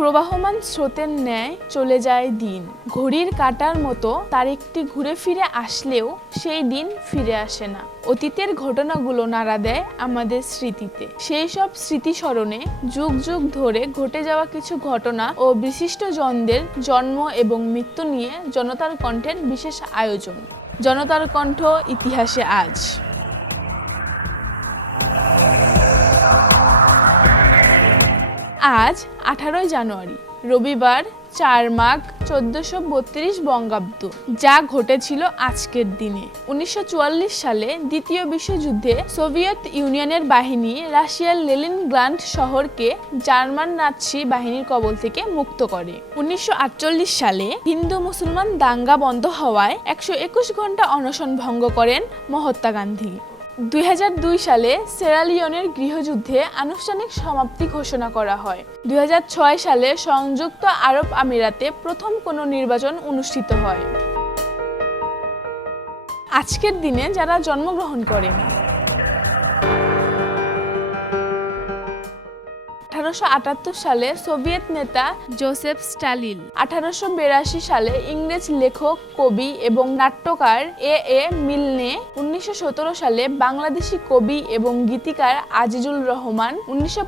প্রবাহমান স্রোতের ন্যায় চলে যায় দিন। ঘড়ির কাটার মতো তারিখটি ঘুরে ফিরে আসলেও সেই দিন ফিরে আসে না। অতীতের ঘটনাগুলো নাড়া দেয় আমাদের স্মৃতিতে। সেই সব স্মৃতি স্মরণে যুগ যুগ ধরে ঘটে যাওয়া কিছু ঘটনা ও বিশিষ্ট জনদের জন্ম এবং মৃত্যু নিয়ে জনতার কণ্ঠের বিশেষ আয়োজন। জনতার কণ্ঠ ইতিহাসে আজ। আজ আঠারোই জানুয়ারি, রবিবার চার মাঘ চোদ্দশো বত্রিশ বঙ্গাব্দ, যা ঘটেছিল আজকের দিনে। উনিশশো চুয়াল্লিশ সালে দ্বিতীয় বিশ্বযুদ্ধে সোভিয়েত ইউনিয়নের বাহিনী রাশিয়ার লেলিন গ্লান্ড শহরকে জার্মান নাৎসি বাহিনীর কবল থেকে মুক্ত করে। উনিশশো আটচল্লিশ সালে হিন্দু মুসলমান দাঙ্গা বন্ধ হওয়ায় একশো একুশ ঘণ্টা অনশন ভঙ্গ করেন মহাত্মা গান্ধী। দুই হাজার দুই সালে সেরালিয়নের গৃহযুদ্ধে আনুষ্ঠানিক সমাপ্তি ঘোষণা করা হয়। দুই হাজার ছয় সালে সংযুক্ত আরব আমিরাতে প্রথম কোনো নির্বাচন অনুষ্ঠিত হয়। আজকের দিনে যারা জন্মগ্রহণ করেন। আঠারোশো আটাত্তর সালে সোভিয়েত নেতা জোসেফ স্টালিন। আঠারোশো বিরাশি সালে ইংরেজ লেখক কবি এবং নাট্যকার এ এ মিলনে উনিশশো সতেরো সালে বাংলাদেশি কবি এবং গীতিকার আজিজুল রহমান উনিশশো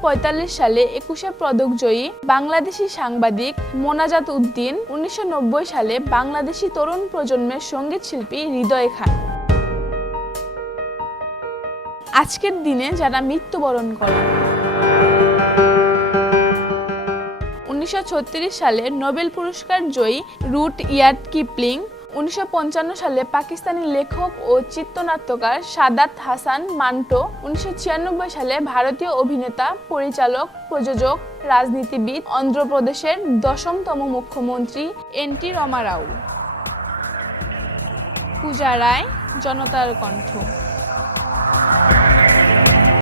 সালে একুশে পদকজয়ী বাংলাদেশি সাংবাদিক মোনাজাত উদ্দিন উনিশশো সালে বাংলাদেশি তরুণ প্রজন্মের সংগীত শিল্পী হৃদয় খান। আজকের দিনে যারা মৃত্যুবরণ করেন, উনিশশো সালে নোবেল পুরস্কার জয়ী রুট ইয়ার্ড কিপলিং উনিশশো পঞ্চান্ন সালে পাকিস্তানি লেখক ও চিত্রনাট্যকার সাদাত হাসান মান্টো উনিশশো ছিয়ানব্বই সালে ভারতীয় অভিনেতা, পরিচালক, প্রযোজক, রাজনীতিবিদ, অন্ধ্রপ্রদেশের দশমতম মুখ্যমন্ত্রী এন টি রমারাও। পূজা রায়, জনতার কণ্ঠ।